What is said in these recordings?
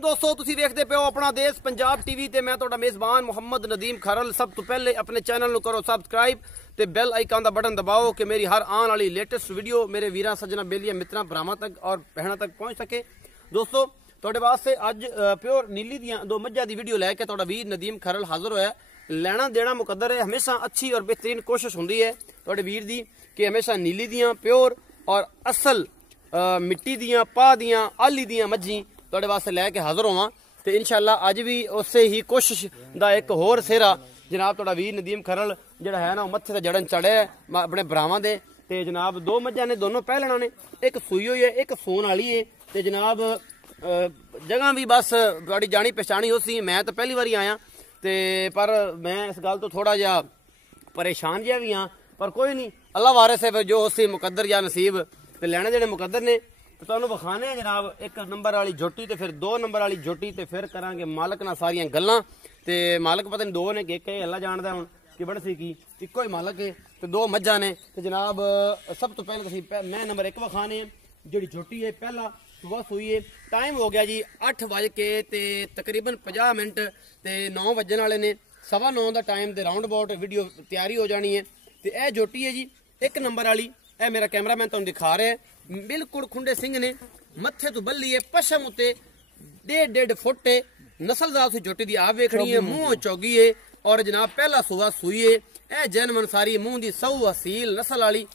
वालेकुम दोस्तों, तुसी देखते पे हो अपना देश पंजाब टीवी ते मैं तुहाडा मेज़बान मुहम्मद नदीम खरल। सब तो पहले अपने चैनल नूं करो सबसक्राइब ते बेल आइकन दा बटन दबाओ कि मेरी हर आने वाली लेटेस्ट वीडियो मेरे वीरां सज्जना बेलियां मित्रां भरावां तक और भैणां तक पहुंच सके। दोस्तों तुहाडे वास्ते अज प्योर नीली दियां दो मज्झां दी वीडियो लैके तुहाडा वीर नदीम खरल हाजिर होया। लेना देना मुकद्दर है, हमेशा अच्छी और बेहतरीन कोशिश हुंदी है तुहाडे वीर दी कि हमेशा नीली दियां प्योर और असल मिट्टी दियां पा दियां आली दियां मज्झी तुहाडे वास्ते लैके हाजिर होवां। ते इंशाअल्लाह अज भी उसे ही कोशिश दा एक होर सेरा जनाब तुहाडा वीर नदीम खरल जिहड़ा है ना मत्थे ते जड़न चढ़िया अपने भरावां दे। ते जनाब दो मज्झां ने, दोनों पहलना ने, एक सूई हुई है एक सून वाली है। ते जनाब जगह भी बस बड़ी जानी पहचानी हो सी। मैं तो पहली बारी आया ते पर मैं इस गल तो थोड़ा जिहा परेशान जिहा भी हाँ, पर कोई नहीं, अल्लाह वारिस है, फिर जो उसी मुकद्दर या नसीब ते लैने जेहड़े मुकद्दर ने। तो तुहानूं विखाने जनाब एक नंबर वाली झोटी ते फिर दो नंबर वाली झोटी ते फिर करांगे मालक नाल सारियां गल्लां। ते मालक पता नहीं दो ने कि अल्लाह जानदा हुण कि बड़ सी की इक्को ही मालक है ते दो मज्झां ने। ते जनाब सब तो पहले मैं नंबर एक विखाने जिहड़ी झोटी है पहला सुबह सूई है। टाइम हो गया जी 8 बज के ते तकरीबन 50 मिनट ते 9 बजन वाले ने। 9:15 का time they round about video तैयारी हो जानी है। तो यह झोटी है जी एक नंबर वाली। यह मेरा कैमरामैन तुहानूं दिखा रहा है, बिल्कुल खुंडे सिंह ने, मत्थे तो बल्ली है, पशम उत्ते 1.5 फुट है। नस्लदार उस झोटी की आप वेखनी है, मुंह चौगी है और जनाब पहला सुबह सूई है। यह जनमन सारी मुंह की सऊ असील नस्ल वाली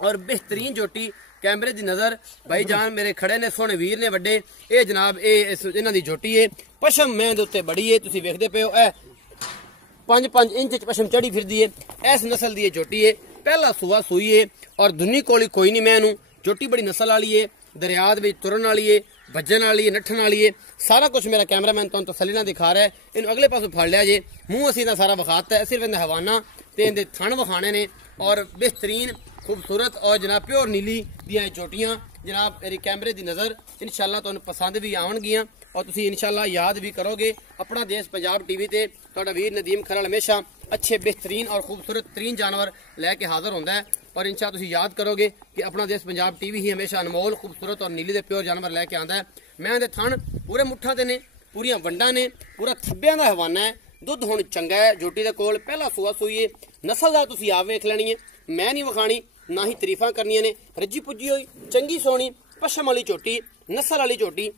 और बेहतरीन झोटी। कैमरे की नज़र भाई जान मेरे खड़े ने, सोहने वीर ने वड्डे। ये जनाब इन्हां दी झोटी है, पशम मैं दे उत्ते बड़ी है, तुसीं वेखदे पे हो। 5-5 इंच पशम चढ़ी फिरदी है। इस नस्ल की झोटी है, पहला सुबह सूई है और दुनी कोली कोई नहीं। मैं झोटी बड़ी नस्ल वाली है, दरिया तुरन वाली है, भजन वाली है, नठन वाली है, सारा कुछ मेरा कैमरामैन तुहानूं तसल्ली नाल दिखा रहा है। इन अगले पासों फड़ लिया जे, मुंह असीं दा सारा विखाता है, सिर्फ इन्दा हवाना ते इहदे थण विखाने ने और बेहतरीन खूबसूरत और जनाब प्योर नीली दियां झोटियां। जनाब मेरी कैमरे की नज़र इंशाअल्लाह तुहानूं पसंद भी आवणगियां और तुसीं इंशाअल्लाह याद भी करोगे। अपना देश पंजाब टीवी ते तुहाडा वीर नदीम खरल हमेशा अच्छे बेहतरीन और खूबसूरत तरीन जानवर लैके हाजिर होंदा है और इंशाअल्लाह तुसीं याद करोगे कि अपना देश पंजाब टीवी ही हमेशा अनमोल खूबसूरत और नीली दे प्योर जानवर लैके आंदा है। मैं दे थण पूरे मुठ्ठां ते ने, पूरियां वंडां ने, पूरा थब्बियां दा हवाना है। दुध हुण चंगा है झोटी दे कोल, पहला सुआ सूई है। नस्लदार तुसीं आप वेख लैनी है, मैं नहीं विखानी ना ही तरीफा करनियां ने। रज्जी पुज्जी हुई चंगी सोहनी पशम वाली झोटी, नस्ल वाली झोटी।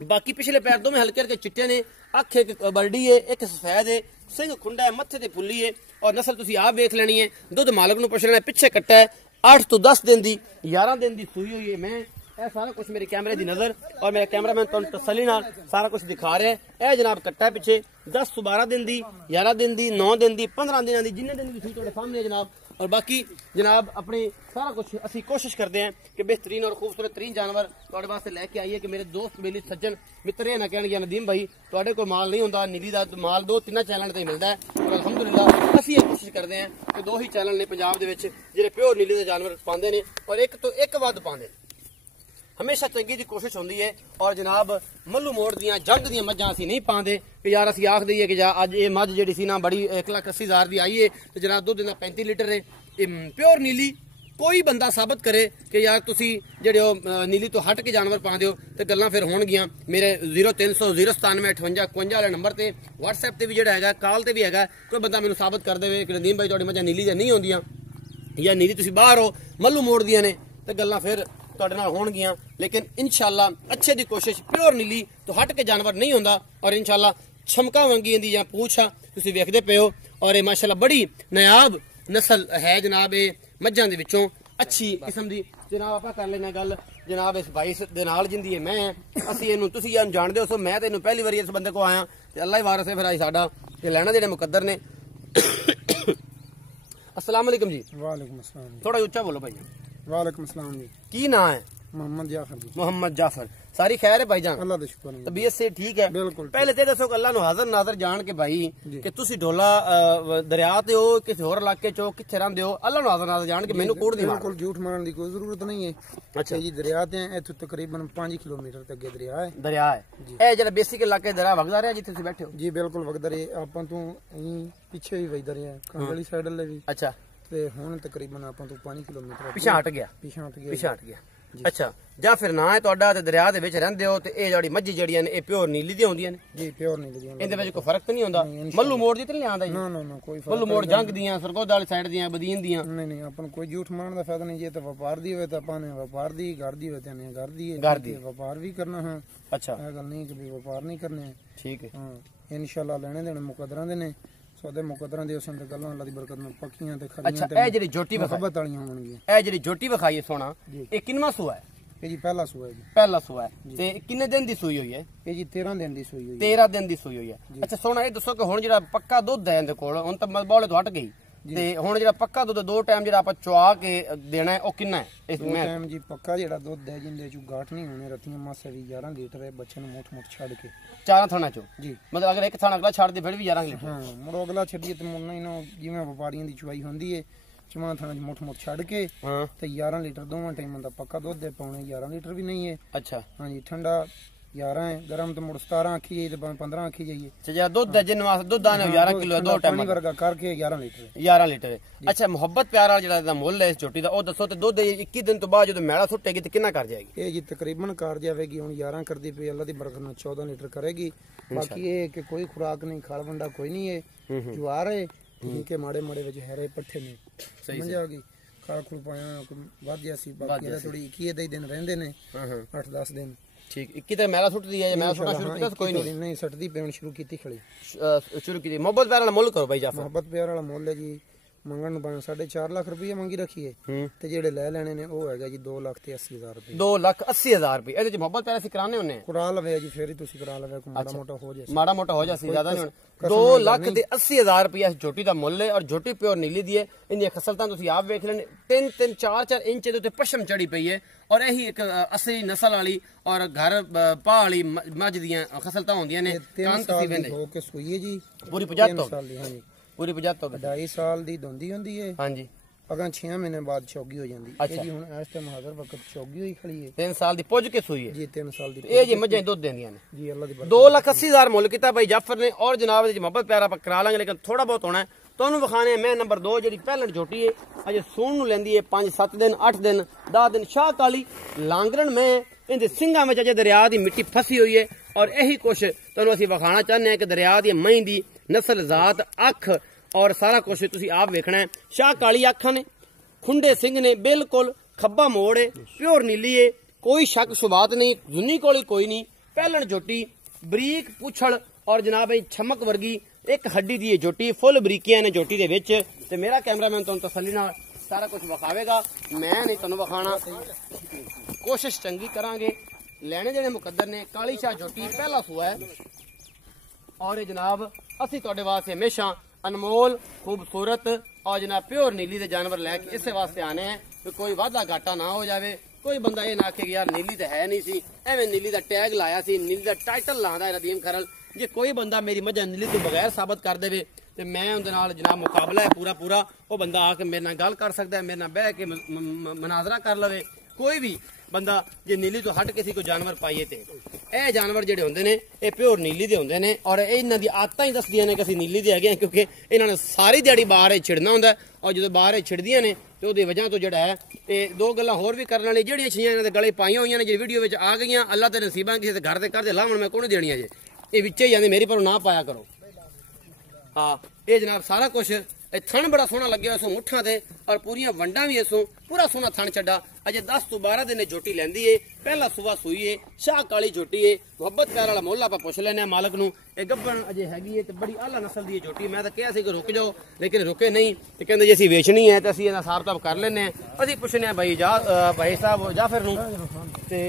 बाकी पिछले पैर दोवें हल्के हल्के चिट्टे ने, अख एक बरडी है, एक सफेद है, सिंह खुंडा है, मत्थे ते फुल्ली है और नस्ल तुसीं आप वेख लेनी है। दुध मालक नूं पुछ लेना, पिछे कट्टा है 8 तो 10 दिन दी, 11 दिन दी सूई हुई है। मैं यह सारा कुछ मेरे कैमरे की नज़र और मेरा कैमरामैन तुहानूं तसल्ली नाल सारा कुछ दिखा रहा है। यह जनाब कट्टा है पिछे 10 तो 12 दिन दी, 11 दिन दी, 9 दिन दी, 15 दिन दी, जिन्ने दिन भी सूई तुहाडे सामने है जनाब। और बाकी जनाब अपने सारा कुछ असी कोशिश करते हैं कि बेहतरीन और खूबसूरत तरीन जानवर तुहाडे वास्ते लैके आइए कि मेरे दोस्त बेली सज्जन मित्र ये ना कहणगे नदीम भाई तुहाडे कोल माल नहीं होंदा। नीली दा माल 2-3 चैनल ते मिलदा है और अलहमदुलिल्लाह असी ये कोशिश करते हैं कि 2 ही चैनल ने पंजाब दे विच जिहड़े प्योर नीली दे जानवर पांदे ने और एक तो एक वध पांदे ने। हमेशा चंगी दी कोशिश होंदी है और जनाब मल्लू मोड़ दियां जंग दियां मज्झां असीं नहीं पांदे कि यार असीं आख दईए कि जा अज ये मझ जिहड़ी सी ना बड़ी 1,80,000 दी आई है ते जनाब दुध दिंदा 35 लीटर है। प्योर नीली कोई बंदा साबित करे कि यार तुसीं जेहड़े हो नीली तो हट के जानवर पांदे हो ते गल्लां फिर होणगियां। मेरे 0300 097 58 52 वाले नंबर ते WhatsApp ते भी जेहड़ा हैगा, कॉल ते भी हैगा, कोई बंदा मैनूं साबित कर देवे कि नदीम भाई तुहाडी मज्झां नीली दी नहीं होंदियां या नीली तुसीं बाहर हो मल्लू मोड़ दियां ने ते गल्लां फिर तुहाडे नाल होणगियां। लेकिन इंशाअल्लाह अच्छे दी कोशिश, प्योर नीली तो हट के जानवर नहीं होंदा और इंशाअल्लाह छमका वंगी दी जां पूछ तुसीं वेखदे पे हो और ये माशाअल्लाह बड़ी नायाब नस्ल है जनाब। ये मज्झां दे विचों अच्छी किस्म दी। जनाब आपां कर लेना गल जनाब इस भाई दे नाल जिंदी है मैं असीं इहनूं तुसीं जानदे हो। सो मैं ते इहनूं पहली बारी इस बंदे को आया ते अल्लाह ही वारिस है, फिर आई साडा ये लैना जेहड़े मुकद्दर ने। अस्सलाम वालेकुम जी। वालेकुम अस्सलाम। थोड़ा उच्चा बोलो भाई। वालेकुम अस्सलाम जी। की नाम है? मोहम्मद जाफर जी। मोहम्मद जाफर। सारी खैर है भाईजान? अल्लाह दा शुक्र है। तबीयत से ठीक है? बिल्कुल। पहले ते दसो अल्लाह नु हाजिर नाज़र जान के भाई कि तुसी ढोला दरिया ते हो किसी होर इलाके चो किथे रहंदे हो? अल्लाह नु हाजिर नाज़र जान के मैनू कोड़ दी मार। बिल्कुल झूठ मारन दी कोई जरूरत नहीं है। अच्छा जी, दरिया ते इथों तकरीबन 5 किलोमीटर तक दरिया है। दरिया है ए जेड़ा बेसिक इलाके दरिया वगदा रहा जिथे तुसी बैठे हो? जी बिल्कुल वगदा रहे। आपां तो पीछे भी वगदा रहा कंड वाली साइड ले भी। अच्छा ते हुण तकरीबन आपां तो 5 किलोमीटर पीछे हट गया। पीछे हट गया। पीछे हट गया। ਅੱਛਾ ਜਾਂ ਫਿਰ ਨਾ ਹੈ ਤੁਹਾਡਾ ਤੇ ਦਰਿਆ ਦੇ ਵਿੱਚ ਰਹਿੰਦੇ ਹੋ ਤੇ ਇਹ ਜਿਹੜੀ ਮੱਝੀ ਜਿਹੜੀਆਂ ਨੇ ਇਹ ਪਿਓਰ ਨੀਲੀ ਦੀਆਂ ਹੁੰਦੀਆਂ ਨੇ ਜੀ ਪਿਓਰ ਨੀਲੀ ਦੀਆਂ ਇਹਦੇ ਵਿੱਚ ਕੋਈ ਫਰਕ ਤਾਂ ਨਹੀਂ ਹੁੰਦਾ ਮੱਲੂ ਮੋੜ ਦੀ ਤੇ ਨਹੀਂ ਆਉਂਦਾ ਜੀ ਨਾ ਨਾ ਨਾ ਕੋਈ ਫਰਕ ਮੱਲੂ ਮੋੜ ਜੰਗ ਦੀਆਂ ਸਰਗੋਦਾ ਵਾਲੀ ਸਾਈਡ ਦੀਆਂ ਬਦੀਨ ਦੀਆਂ ਨਹੀਂ ਆਪਾਂ ਨੂੰ ਕੋਈ ਝੂਠ ਮਾਰਨ ਦਾ ਫਾਇਦਾ ਨਹੀਂ ਜੇ ਤਾਂ ਵਪਾਰ ਦੀ ਹੋਵੇ ਤਾਂ ਆਪਾਂ ਨੇ ਵਪਾਰ ਦੀ ਘਰ ਦੀ ਹੋਵੇ ਤਾਂ ਨੇ ਘਰ ਦੀ ਵਪਾਰ ਵੀ ਕਰਨਾ ਹੈ ਅੱਛਾ ਇਹ ਗੱਲ ਨਹੀਂ ਕਿ ਵੀ ਵਪਾਰ ਨਹੀਂ ਕਰਨੇ ਠੀਕ ਹੈ ਹਾਂ ਇਨਸ਼ਾਅੱਲਾ ਲੈਣੇ ਦੇਣੇ ਮੁਕੱਦਰਾਂ ਦੇ ਨੇ ਸੌਦੇ ਮੁਕੱਦਰਾਂ ਦੇ ਉਸਨ ਤੇ ਗੱਲਾਂ ਅੱਲਾ ਦੀ ਬਰਕਤ ਨਾਲ ਪੱਕੀਆਂ ਤੇ ਖਰੀਆਂ ਅੱਛਾ ਇਹ ਜਿਹੜੀ ਜੋਟੀ ਮੁਹੱਬਤ ਵਾਲੀਆਂ ਹੋਣਗੀਆਂ ਇਹ ਜਿਹੜੀ ਜੋਟੀ ਵਿਖਾਈ ਹੈ ਸੋਨਾ ਇਹ ਕਿੰਨਵਾਂ ਸੂਆ ਹੈ ਇਹ ਜੀ ਪਹਿਲਾ ਸੂਆ ਹੈ ਜੀ ਪਹਿਲਾ ਸੂਆ ਹੈ ਤੇ ਕਿੰਨੇ ਦਿਨ ਦੀ ਸੂਈ ਹੋਈ ਹੈ ਇਹ ਜੀ 13 ਦਿਨ ਦੀ ਸੂਈ ਹੋਈ 13 ਦਿਨ ਦੀ ਸੂਈ ਹੋਈ ਹੈ ਅੱਛਾ ਸੋਨਾ ਇਹ ਦੱਸੋ ਕਿ ਹੁਣ ਜਿਹੜਾ ਪੱਕਾ ਦੁੱਧ ਹੈ ਇਹਦੇ ਕੋਲ ਹੁਣ ਤਾਂ ਬੋਲੇ ਤੋਂ ਹਟ ਗਈ ਤੇ ਹੁਣ ਜਿਹੜਾ ਪੱਕਾ ਦੁੱਧ ਦੋ ਟਾਈਮ ਜਿਹੜਾ ਆਪਾਂ ਚੁਆ ਕੇ ਦੇਣਾ ਹੈ ਉਹ ਕਿੰਨਾ ਹੈ ਇਸ ਦੋ ਟਾਈਮ ਜੀ ਪੱਕਾ ਜਿਹੜਾ ਦੁੱਧ ਹੈ ਜਿੰਦੇ ਚ ਗਾਠ ਨਹੀਂ ਹੋਣੇ ਰਤੀਆਂ ਮਾਸੇ ਵੀ 11 ਲੀਟਰ ਹੈ ਬੱਚੇ ਨੂੰ ਮੋਠ ਛੱਡ ਕੇ ਚਾਰਾਂ ਥਾਣਾ ਚੋਂ ਜੀ ਮਤਲਬ ਅਗਰ ਇੱਕ ਥਾਣਾ ਅਗਲਾ ਛੱਡ ਦੇ ਫਿਰ ਵੀ 11 ਲੀਟਰ ਹਾਂ ਮੁੜ ਅਗਲਾ ਛੱਡੀਏ ਤੇ ਮੁੰਨਾ ਇਹਨੂੰ ਜਿਵੇਂ ਵਪਾਰੀਆਂ ਦੀ ਚੁਆਈ ਹੁੰਦੀ ਹੈ ਚਵਾਂ ਥਾਣਾ ਚ ਮੋਠ ਛੱਡ ਕੇ ਹਾਂ ਤੇ 11 ਲੀਟਰ ਦੋਵਾਂ ਟਾਈਮਾਂ ਦਾ ਪੱਕਾ ਦੁੱਧ ਦੇ ਪਾਉਣੇ 11 ਲੀਟਰ ਵੀ ਨਹੀਂ ਹੈ ਅੱਛਾ ਹਾਂਜੀ ਠੰਡਾ 11 ਹੈ ਗਰਮ ਤੇ ਮੁੜ 17 ਆਖੀ ਜਾਈਏ ਤੇ 15 ਆਖੀ ਜਾਈਏ ਤੇ ਜਿਹੜਾ ਦੁੱਧ ਹੈ ਜਿੰਨ ਵਾਸਤੇ ਦੁੱਧ ਆਨੇ 11 ਕਿਲੋ ਦੋ ਟਾਈਮ ਪਾਣੀ ਵਰਗਾ ਕਰਕੇ 11 ਲੀਟਰ 11 ਲੀਟਰ ਅੱਛਾ ਮੁਹੱਬਤ ਪਿਆਰ ਵਾਲਾ ਜਿਹੜਾ ਇਹਦਾ ਮੁੱਲ ਹੈ ਇਸ ਝੋਟੀ ਦਾ ਉਹ ਦੱਸੋ ਤੇ ਦੁੱਧ 21 ਦਿਨ ਤੋਂ ਬਾਅਦ ਜਦੋਂ ਮੈਲਾ ਸੁੱਟੇਗੀ ਤੇ ਕਿੰਨਾ ਕਰ ਜਾਏਗੀ ਇਹ ਜੀ ਤਕਰੀਬਨ ਕਰ ਜਾਵੇਗੀ ਹੁਣ 11 ਕਰਦੀ ਪਈ ਅੱਲਾ ਦੀ ਬਰਕਤ ਨਾਲ 14 ਲੀਟਰ ਕਰੇਗੀ ਬਾਕੀ ਇਹ ਕਿ ਕੋਈ ਖੁਰਾਕ ਨਹੀਂ ਖਾਲ ਵੰਡਾ ਕੋਈ ਨਹੀਂ ਹੈ ਜਵਾਰ ਹੈ ਠੀਕ ਹੈ ਮਾੜੇ ਮਾੜੇ ਵਿੱਚ ਹੈਰੇ ਪੱਠੇ ਨੇ ਸਮਝ ਆ ਗਈ ਖਾਲ ਖੁਲ ਪਾਇਆ ਵੱਧ ਗਿਆ ਸੀ ਬਾਕੀ ਇਹਦਾ ਥੋੜੀ 21 ਦੇ ਦਿਨ ਰਹਿੰਦੇ ਨੇ 8-10 ਦਿਨ ਠੀਕ 21 ਤੇ ਮੈਲਾ ਸੁੱਟਦੀ ਹੈ ਮੈਂ ਸੁੱਟਣਾ ਸ਼ੁਰੂ ਕੀਤਾ ਕੋਈ ਨਹੀਂ ਸੱਟਦੀ ਪੈਣ ਸ਼ੁਰੂ ਕੀਤੀ ਖੜੀ ਸ਼ੁਰੂ ਕੀਤੀ ਮੁਹੱਬਤ ਪਿਆਰ ਵਾਲਾ ਮੁੱਲ ਕਰੋ ਬਾਈ ਜਾਫਰ ਮੁਹੱਬਤ ਪਿਆਰ ਵਾਲਾ ਮੁੱਲ ਹੈ ਜੀ ਮੰਗਣ ਨੂੰ 4.5 ਲੱਖ ਰੁਪਏ ਮੰਗੀ ਰੱਖੀਏ ਤੇ ਜਿਹੜੇ ਲੈ ਲੈਣੇ ਨੇ ਉਹ ਹੈਗਾ ਜੀ 2,80,000 ਰੁਪਏ 2,80,000 ਰੁਪਏ ਇਹਦੇ ਚ ਮੁਹੱਬਤ ਪਿਆਰ ਅਸੀਂ ਕਰਾਣੇ ਹੁੰਨੇ ਕਰਾ ਲਵੇ ਜੀ ਫੇਰ ਹੀ ਤੁਸੀਂ ਕਰਾ ਲਵੇ ਮਾੜਾ ਮੋਟਾ ਹੋ ਜਾਏ ਮਾੜਾ ਮੋਟਾ ਹੋ ਜਾਸੀ ਜ਼ਿਆਦਾ ਨਹੀਂ ਹੁਣ 2,80,000 ਰੁਪਏ ਇਸ ਝੋਟੀ ਦਾ ਮੁੱਲ ਹੈ ਔਰ ਝੋਟੀ ਪਿਓਰ ਨੀਲੀ ਦੀ ਹੈ ਇਹਦੀਆਂ ਖਸਲਤਾਂ ਤੁਸੀਂ ਆਪ ਵੇਖ ਲੈਣੇ 3-3 4-4 ਇੰਚ ਦੇ ਉੱਤੇ ਪਸ਼ਮ ਚੜੀ ਪਈ ਹੈ ਔਰ ਇਹੀ ਇੱਕ ਅਸਲੀ ਨਸਲ ਵਾਲੀ ਔਰ ਘਰ ਪਾ ਵਾਲੀ ਮੱਝ ਦੀਆਂ ਖਸਲਤਾਂ ਹੁੰਦੀਆਂ ਨੇ ਕੰਨ ਤੁਸੀਂ ਵੇਂਦੇ ਹੋ ਕੇ ਸੂਈ ਹੈ ਜੀ ਪੂਰੀ 75 ਸਾਲ ਦੀ ਹਾਂਜੀ ਪੂਰੀ 75 2.5 ਸਾਲ ਦੀ ਦੋਂਦੀ ਹੁੰਦੀ ਹੈ ਹਾਂਜੀ ਅਗਾਂ 6 ਮਹੀਨੇ ਬਾਅਦ ਚੌਗੀ ਹੋ ਜਾਂਦੀ ਇਹ ਜੀ ਹੁਣ ਇਸ ਟਾਈਮ ਹਾਜ਼ਰ ਵਕਤ ਚੌਗੀ ਹੋਈ ਖੜੀ ਹੈ 3 ਸਾਲ ਦੀ ਪੁੱਜ ਕੇ ਸੂਈ ਹੈ ਜੀ 3 ਸਾਲ ਦੀ ਇਹ ਜੀ ਮੱਝਾਂ ਦੁੱਧ ਦਿੰਦੀਆਂ ਨੇ ਜੀ ਅੱਲਾ ਦੀ 2,80,000 ਮੁੱਲ ਕੀਤਾ ਭਾਈ ਜਾਫਰ ਨੇ ਔਰ ਜਨਾਬ ਇਹਦੇ ਮੁਹੱਬਤ ਪਿਆਰਾ ਆਪਾਂ ਕਰਾ ਲਾਂਗੇ ਲੇਕਿਨ ਥੋੜਾ ਬਹੁਤ ਹੋਣਾ ਤੁਹਾਨੂੰ ਵਿਖਾਣੇ ਮੈਂ ਨੰਬਰ 2 ਜਿਹੜੀ ਪਹਿਲਣ ਝੋਟੀ ਹੈ ਅਜੇ ਸੂਣ ਨੂੰ ਲੈਂਦੀ ਹੈ 5-7 ਦਿਨ 8 ਦਿਨ 10 ਦਿਨ ਸ਼ਾਹ ਕਾਲੀ ਲਾਂਗਰਨ ਮੈਂ ਇਹਦੇ ਸਿੰਘਾਂ ਵਿੱਚ ਅਜੇ ਦਰਿਆ ਦੀ ਮਿੱਟੀ ਫਸੀ ਹੋਈ ਹੈ ਔਰ ਇਹੀ ਕੁਛ ਤੁਹਾਨੂੰ ਅਸੀਂ ਵਿਖਾਣਾ ਚਾਹੁੰਦੇ ਹਾਂ ਕਿ ਦਰਿਆ ਦੀ ਮਹੀਂ ਦੀ ਨਸਲ ਜ਼ਾਤ ਅੱਖ ਔਰ ਸਾਰਾ ਕੁਝ ਤੁਸੀਂ ਆਪ ਵੇਖਣਾ ਹੈ ਸ਼ਾਹ ਕਾਲੀ ਅੱਖਾਂ ਨੇ ਖੁੰਡੇ ਸਿੰਘ ਨੇ ਬਿਲਕੁਲ ਖੱਬਾ ਮੋੜ ਹੈ ਪਿਓਰ ਨੀਲੀ ਹੈ ਕੋਈ ਸ਼ੱਕ ਸ਼ੁਬਾਤ ਨਹੀਂ ਜ਼ੁੰਨੀ ਕੋਲੀ ਕੋਈ ਨਹੀਂ ਪਹਿਲਣ ਝੋਟੀ ਬਰੀਕ ਪੁੱਛਲ ਔਰ ਜਨਾਬ ਇਹ ਛਮਕ ਵਰਗੀ ਇੱਕ ਹੱਡੀ ਦੀ ਇਹ ਝੋਟੀ ਫੁੱਲ ਬਰੀਕੀਆਂ ਨੇ ਝੋਟੀ ਦੇ ਵਿੱਚ ਤੇ ਮੇਰਾ ਕੈਮਰਾਮੈਨ ਤੁਹਾਨੂੰ ਤਸੱਲੀ ਨਾਲ ਸਾਰਾ ਕੁਝ ਵਿਖਾਵੇਗਾ ਮੈਂ ਨਹੀਂ ਤੁਹਾਨੂੰ ਵਿਖਾਣਾ ਕੋਸ਼ਿਸ਼ ਚੰਗੀ ਕਰਾਂਗੇ ਲੈਣੇ ਜਿਹੜੇ ਮੁਕੱਦਰ ਨੇ ਕਾਲੀ ਸ਼ਾਹ ਝੋਟੀ ਪਹਿਲਾ ਸੂਆ ਹੈ ਔਰ ਇਹ ਜਨਾਬ ਅਸੀਂ ਤੁਹਾਡੇ ਵਾਸਤੇ ਹਮੇਸ਼ਾ ਅਨਮੋਲ ਖੂਬਸੂਰਤ और जनाब प्योर नीली दे जानवर लैके इस वास्ते आने हैं कि कोई वादा घाटा ना हो जाए कोई बंदा ये ना आखे कि यार नीली तो है नहीं सी एवं नीली का टैग लाया सी नीली का टाइटल लादा है नदीम खरल जे कोई बंदा मेरी मझा नीली तो बगैर साबित कर दे तो मैं उनके नाल जनाब मुकाबला है पूरा वो बंदा आके मेरे नाल गल कर सकता है मेरे नाल बह के मनाजरा कर लवे कोई भी बंदा जे नीली तो हट के कोई जानवर पाइए तो यह जानवर जोड़े होंगे ने ये प्योर नीली के होंगे ने और इन्हों की आदत ही दसदियां ने कि असं नीली के है क्योंकि इन्होंने सारी दिहाड़ी बाहर छिड़ना होंगे और जो बाहर छिड़दियां ने तो वो वजह तो जोड़ा है ये दो गल्लां होर भी करने वाली जिहड़ियां चीज़ां इन्होंने गले पाइयां हुई ने जो वीडियो में आ गई अल्लाह के नसीबां किसी घर के घर लावन मैं कौन देनियां जे ये विच ही आंदे मेरी पर ना पाया करो हाँ ये जनाब सारा कुछ थन बड़ा सोहना लगे इसों मुठा दे और पूरी वंडा भी इसों पूरा सोहना थन चढ़ा अजे 10 तो 12 दिन झोटी लैंदी है पहला सुबह सूई है शाह काली झोटी है मुहब्बत प्यार वाला मुल आप पुछ लेने मालक नूं ये गब्बन अजे हैगी है ते बड़ी आला नस्ल दी झोटी मैं तो कहा सी कि रुक जाओ लेकिन रुके नहीं ते कहंदे जे असीं वेचनी है ते असीं इहदा हिसाब किताब कर लैने असीं पुछने भाई साहब जाफर नूं ते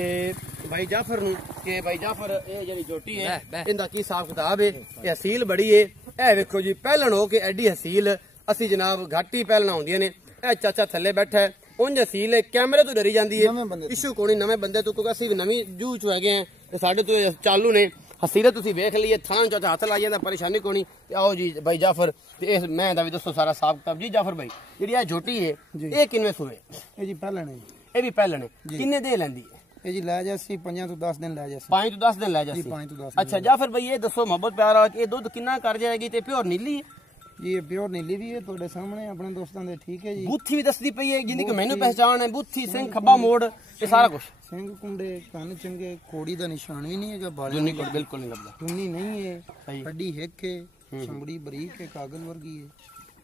भाई जाफर नूं कि भाई जाफर ये जेहड़ी झोटी है इहदा की हिसाब किताब है ये हसील बड़ी है ए वेखो जी पहलन हो के एडी हसील असी जनाब घाटी पहलना होंदियां ने ए चाचा थल्ले बैठा है उंज हसील है कैमरे तो डरी जाती है इशू कोनी नवे बंदे तो क्योंकि असी भी नवी जू च है ते साडे तो चालू ने हसील तुसीं वेख लीए थान चाचा हथ लाई जांदा परेशानी कोनी ते आओ जी भाई जाफर ते इस मैं दा भी दसो सारा हिसाब किताब जी जाफर भाई जेहड़ी आ झोटी है ये किनवे सूए ये जी पहलण है ये भी पहलण है किन्ने दे लैंदी है ये जी लै जासी 5 तो 10 दिन लै जासी 5 तो 10 दिन लै जासी 5 तो 10 अच्छा जाफर भाई ये दसो मोहब्बत प्यार वाला ये दूध कितना कर जाएगी ते प्योर नीली है ਜੀ ਇਹ ਪਿਓਰ ਨੀਲੀ ਵੀ ਹੈ ਤੁਹਾਡੇ ਸਾਹਮਣੇ ਆਪਣੇ ਦੋਸਤਾਂ ਦੇ, ਠੀਕ ਹੈ ਜੀ। ਬੂਥੀ ਵੀ ਦੱਸਦੀ ਪਈ ਹੈ ਜਿੰਨੀ ਕਿ ਮੈਨੂੰ ਪਹਿਚਾਣ ਹੈ, ਬੂਥੀ ਸਿੰਘ ਖੱਬਾ ਮੋੜ ਇਹ ਸਾਰਾ ਕੁਝ। ਸਿੰਘ ਕੁੰਡੇ, ਕੰਨ ਚੰਗੇ, ਕੋੜੀ ਦਾ ਨਿਸ਼ਾਨ ਵੀ ਨਹੀਂ ਹੈਗਾ, ਬਾਲ ਦੁੰਨੀ ਕੋਲ ਬਿਲਕੁਲ ਨਹੀਂ ਲੱਭਦਾ, ਦੁੰਨੀ ਨਹੀਂ ਹੈ, ਹੱਡੀ ਹਿੱਕ ਹੈ, ਚਮੜੀ ਬਰੀਕ ਹੈ, ਕਾਗਜ਼ ਵਰਗੀ ਹੈ,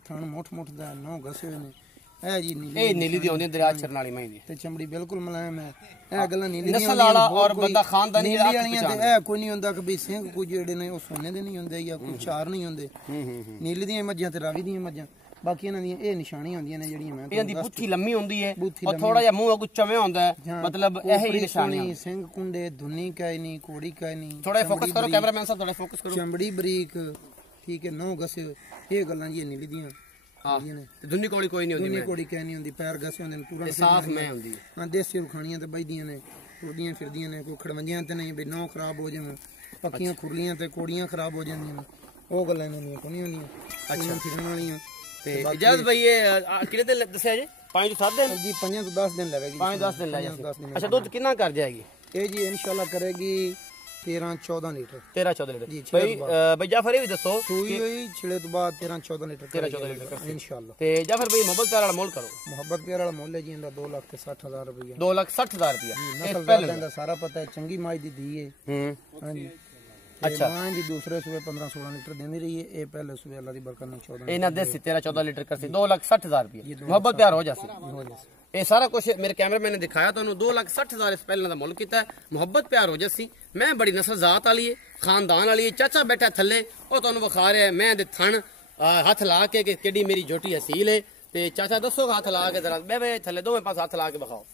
ਥਣ ਮੁੱਠ ਦਾ, ਨੌ ਘਸੇ ਹੋਏ ਨੇ। ਇਹ ਜੀ ਨੀਲੀ, ਇਹ ਨੀਲੀ ਦੀ ਆਉਂਦੀ ਦਰਿਆ ਚਰਨ ਵਾਲੀ ਮੈਂ ਦੀ ਤੇ ਚਮੜੀ ਬਿਲਕੁਲ ਮੁਲਾਇਮ ਹੈ। ਇਹ ਗੱਲਾਂ ਨੀਲੀ ਨਸਲ ਵਾਲਾ ਔਰ ਬੰਦਾ ਖਾਨਦਾਨੀ ਨੀਲੀ ਵਾਲੀਆਂ ਤੇ ਇਹ ਕੋਈ ਨਹੀਂ ਹੁੰਦਾ ਕਿ ਵੀ ਸਿੰਘ ਕੋਈ ਜਿਹੜੇ ਨੇ ਉਹ ਸੋਨੇ ਦੇ ਨਹੀਂ ਹੁੰਦੇ ਜਾਂ ਕੋਈ ਚਾਰ ਨਹੀਂ ਹੁੰਦੇ। ਨੀਲੀ ਦੀਆਂ ਮੱਝਾਂ ਤੇ ਰਾਵੀ ਦੀਆਂ ਮੱਝਾਂ, ਬਾਕੀ ਇਹਨਾਂ ਦੀਆਂ ਇਹ ਨਿਸ਼ਾਨੀਆਂ ਹੁੰਦੀਆਂ ਨੇ ਜਿਹੜੀਆਂ ਮੈਂ ਇਹਨਾਂ ਦੀ ਬੁੱਥੀ ਲੰਮੀ ਹੁੰਦੀ ਹੈ ਔਰ ਥੋੜਾ ਜਿਹਾ ਮੂੰਹ ਅਗੂ ਚਵੇਂ ਹੁੰਦਾ ਹੈ, ਮਤਲਬ ਇਹ ਹੀ ਨਿਸ਼ਾਨੀ। ਸਿੰਘ ਕੁੰਡੇ, ਦੁੰਨੀ ਕਾਇ ਨਹੀਂ, ਕੋੜੀ ਕਾਇ ਨਹੀਂ। ਥੋੜਾ ਫੋਕਸ ਕਰੋ ਕੈਮਰਾਮੈਨ ਸਾਹਿਬ, ਥੋੜਾ ਫੋਕਸ ਕਰੋ। ਚਮੜੀ ਬਰੀਕ, ਠੀਕ ਹੈ, ਨੌ ਘਸੇ, ਇਹ ਗੱਲਾਂ ਜੀ ਨੀਲੀ ਦੀਆਂ। ਤੇ ਦੁੰਨੀ ਕੋੜੀ ਕੋਈ ਨਹੀਂ ਹੁੰਦੀ, ਦੁੰਨੀ ਕੋੜੀ ਕਹਿ ਨਹੀਂ ਹੁੰਦੀ, ਪੈਰ ਘਸੇ ਹੁੰਦੇ ਨੇ ਪੂਰਾ ਸਾਫ ਮੈਂ ਹੁੰਦੀ ਹੈ। ਹਾਂ, ਦੇਸੀ ਰੁਖਾਣੀਆਂ ਤੇ ਬੈਦੀਆਂ ਨੇ, ਟੁੱਟਦੀਆਂ ਫਿਰਦੀਆਂ ਨੇ, ਕੋਈ ਖੜਵੰਜੀਆਂ ਤੇ ਨਹੀਂ ਵੀ ਨੌ ਖਰਾਬ ਹੋ ਜਾਣ, ਪੱਕੀਆਂ ਖੁਰਲੀਆਂ ਤੇ ਕੋੜੀਆਂ ਖਰਾਬ ਹੋ ਜਾਂਦੀਆਂ ਨੇ, ਉਹ ਗੱਲਾਂ ਇਹਨਾਂ ਦੀਆਂ ਕੋਈ ਨਹੀਂ ਹੁੰਦੀਆਂ। ਅੱਛਾ, ਫਿਰਨ ਵਾਲੀਆਂ। ਤੇ ਇਜਾਜ਼ਤ ਭਾਈ ਇਹ ਕਿਹੜੇ ਦਿਨ ਦੱਸਿਆ ਜੀ? 5 ਤੋਂ 7 ਦਿਨ ਜੀ, 5 ਤੋਂ 10 ਦਿਨ ਲਵੇਗੀ। 5-10 ਦਿਨ ਲੈ ਜਾਏਗੀ। ਅੱਛਾ, ਦੁੱਧ ਕਿੰਨਾ ਕਰ ਜਾਏਗੀ ਇਹ ਜੀ? ਇਨਸ਼ਾਅੱਲਾ ਕਰੇਗੀ 13-14 ਲੀਟਰ। 13-14 ਲੀਟਰ। ਭਾਈ ਜਾਫਰ ਇਹ ਵੀ ਦੱਸੋ ਸੂਈ ਹੋਈ ਛਿਲੇ ਤੋਂ ਬਾਅਦ 13-14 ਲੀਟਰ 13-14 ਲੀਟਰ ਇਨਸ਼ਾਅੱਲਾ। ਤੇ ਜਾਫਰ ਭਾਈ ਮੁਹੱਬਤ ਪਿਆਰ ਵਾਲਾ ਮੁੱਲ ਕਰੋ। ਮੁਹੱਬਤ ਪਿਆਰ ਵਾਲਾ ਮੁੱਲ ਹੈ ਜੀ ਇਹਦਾ 2,60,000 ਰੁਪਏ। 2,60,000 ਰੁਪਏ। ਨਸਲ ਦਾ ਇਹਦਾ ਸਾਰਾ ਪਤਾ ਹੈ, ਚੰਗੀ ਮਾਈ ਦੀ ਧੀ ਹੈ। ਹਾਂਜੀ। ਅੱਛਾ, ਮਾਂ ਦੀ ਦੂਸਰੇ ਸੂਏ 15-16 ਲੀਟਰ ਦਿੰਦੀ ਰਹੀ ਹੈ, ਇਹ ਪਹਿਲੇ ਸੂਏ ਅੱਲਾ ਦੀ ਬਰਕਤ ਨਾਲ 14 ਇਹਨਾਂ ਦੇ 13-14 ਲੀਟਰ ਕਰਸੀ 2,60,000 ਰੁਪਏ। ਮੁਹੱਬਤ ਪਿਆਰ ਹੋ ਜਾਸੀ। ਇਹ ਸਾਰਾ ਕੁਝ ਮੇਰੇ ਕੈਮਰਾਮੈਨ ਨੇ ਦਿਖਾਇਆ ਤੁਹਾਨੂੰ। 2,60,000 ਇਸ ਪਹਿਲਾਂ ਦਾ ਮੁੱਲ ਕੀਤਾ। ਮੁਹੱਬਤ ਪਿਆਰ ਹੋ ਜਾਸੀ। ਮੈਂ ਬੜੀ ਨਸਲ ਜ਼ਾਤ ਵਾਲੀ ਹੈ, ਖਾਨਦਾਨ ਵਾਲੀ ਹੈ। ਚਾਚਾ ਬੈਠਾ ਥੱਲੇ, ਉਹ ਤੁਹਾਨੂੰ ਵਿਖਾ ਰਿਹਾ ਮੈਂ ਦੇ ਥਣ ਹੱਥ ਲਾ ਕੇ ਕਿ ਕਿਹੜੀ ਮੇਰੀ ਝੋਟੀ ਹਸੀਲ ਹੈ। ਤੇ ਚਾਚਾ ਦੱਸੋ ਹੱਥ ਲਾ ਕੇ ਜ਼ਰਾ ਬਹਿ ਥੱਲੇ, ਦੋਵੇਂ ਪਾਸੇ ਹੱਥ ਲਾ ਕੇ ਵਿਖਾਓ।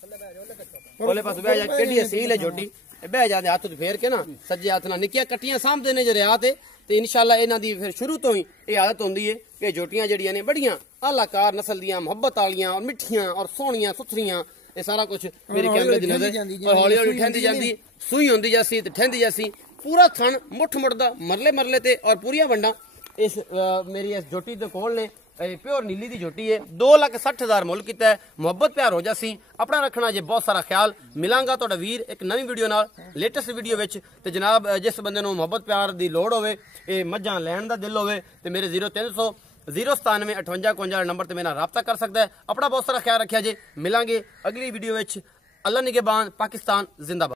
ਉਹਲੇ ਪਾਸੇ ਬਹਿ ਜਾ, ਕਿਹੜੀ ਹਸੀਲ ਹੈ ਝੋਟੀ। ਬਹਿ ਜਾਂਦੇ ਹੱਥ ਫੇਰ ਕੇ ਨਾ, ਸੱਜੇ ਹੱਥ ਨਾਲ ਨਿੱਕੀਆਂ ਕੱਟੀਆਂ ਸਾਂਭਦੇ ਨੇ ਜਰਿਆ ਤੇ ਇਨਸ਼ਾਅੱਲਾ ਇਹਨਾਂ ਦੀ ਫਿਰ ਸ਼ੁਰੂ ਤੋਂ ਹੀ ਇਹ ਆਦਤ ਹੁੰਦੀ ਹੈ ਕਿ ਝੋਟੀਆਂ ਜਿਹੜੀਆਂ ਨੇ ਬੜੀਆਂ ਆਲਾਕਾਰ ਨਸਲ ਦੀਆਂ, ਮੁਹੱਬਤ ਵਾਲੀਆਂ ਔਰ ਮਿੱਠੀਆਂ ਔਰ ਸੋਹਣੀਆਂ ਸੁਥਰੀਆਂ। ਇਹ ਸਾਰਾ ਕੁਝ ਮੇਰੀ ਕੈਮਰੇ ਦੀ ਨਜ਼ਰ ਔਰ ਹੌਲੀ ਹੌਲੀ ਠੰਡੀ ਜਾਂਦੀ, ਸੂਈ ਹੁੰਦੀ ਜਾਸੀ ਤੇ ਠੰਡੀ ਜਾਸੀ। ਪੂਰਾ ਥਣ ਮੁੱਠ ਮੁੱਠਦਾ ਮਰਲੇ ਤੇ ਔਰ ਪੂਰੀਆਂ ਵੰਡਾਂ ਇਸ ਮੇਰੀ ਇਸ ਝੋਟੀ ਦੇ ਕੋਲ ਨੇ। ਪਿਓਰ ਨੀਲੀ ਦੀ ਝੋਟੀ ਹੈ। 2,60,000 ਮੁੱਲ ਕੀਤਾ ਹੈ। ਮੁਹੱਬਤ ਪਿਆਰ ਹੋ ਜਾਸੀ। ਆਪਣਾ ਰੱਖਣਾ ਜੇ ਬਹੁਤ ਸਾਰਾ ਖਿਆਲ। ਮਿਲਾਂਗਾ ਤੁਹਾਡਾ ਵੀਰ ਇੱਕ ਨਵੀਂ ਵੀਡੀਓ ਨਾਲ, ਲੇਟੈਸਟ ਵੀਡੀਓ ਵਿੱਚ। ਤੇ ਜਨਾਬ ਜਿਸ ਬੰਦੇ ਨੂੰ ਮੁਹੱਬਤ ਪਿਆਰ ਦੀ ਲੋੜ ਹੋਵੇ, ਇਹ ਮੱਝਾਂ ਲੈਣ ਦਾ ਦਿਲ ਹੋਵੇ, ਤੇ ਮੇਰੇ 0300 097 58 ਨੰਬਰ ਤੇ ਮੇਰੇ ਨਾਲ ਰਾਬਤਾ ਕਰ ਸਕਦਾ ਹੈ। ਆਪਣਾ ਬਹੁਤ ਸਾਰਾ ਖਿਆਲ ਰੱਖਿਆ ਜੇ। ਮਿਲਾਂਗੇ ਅਗਲੀ ਵੀਡੀਓ ਵਿੱਚ। ਅੱਲਾ ਨਿਗਹਿਬਾਨ। ਪਾਕਿਸਤਾਨ ਜ਼ਿੰਦਾਬਾਦ।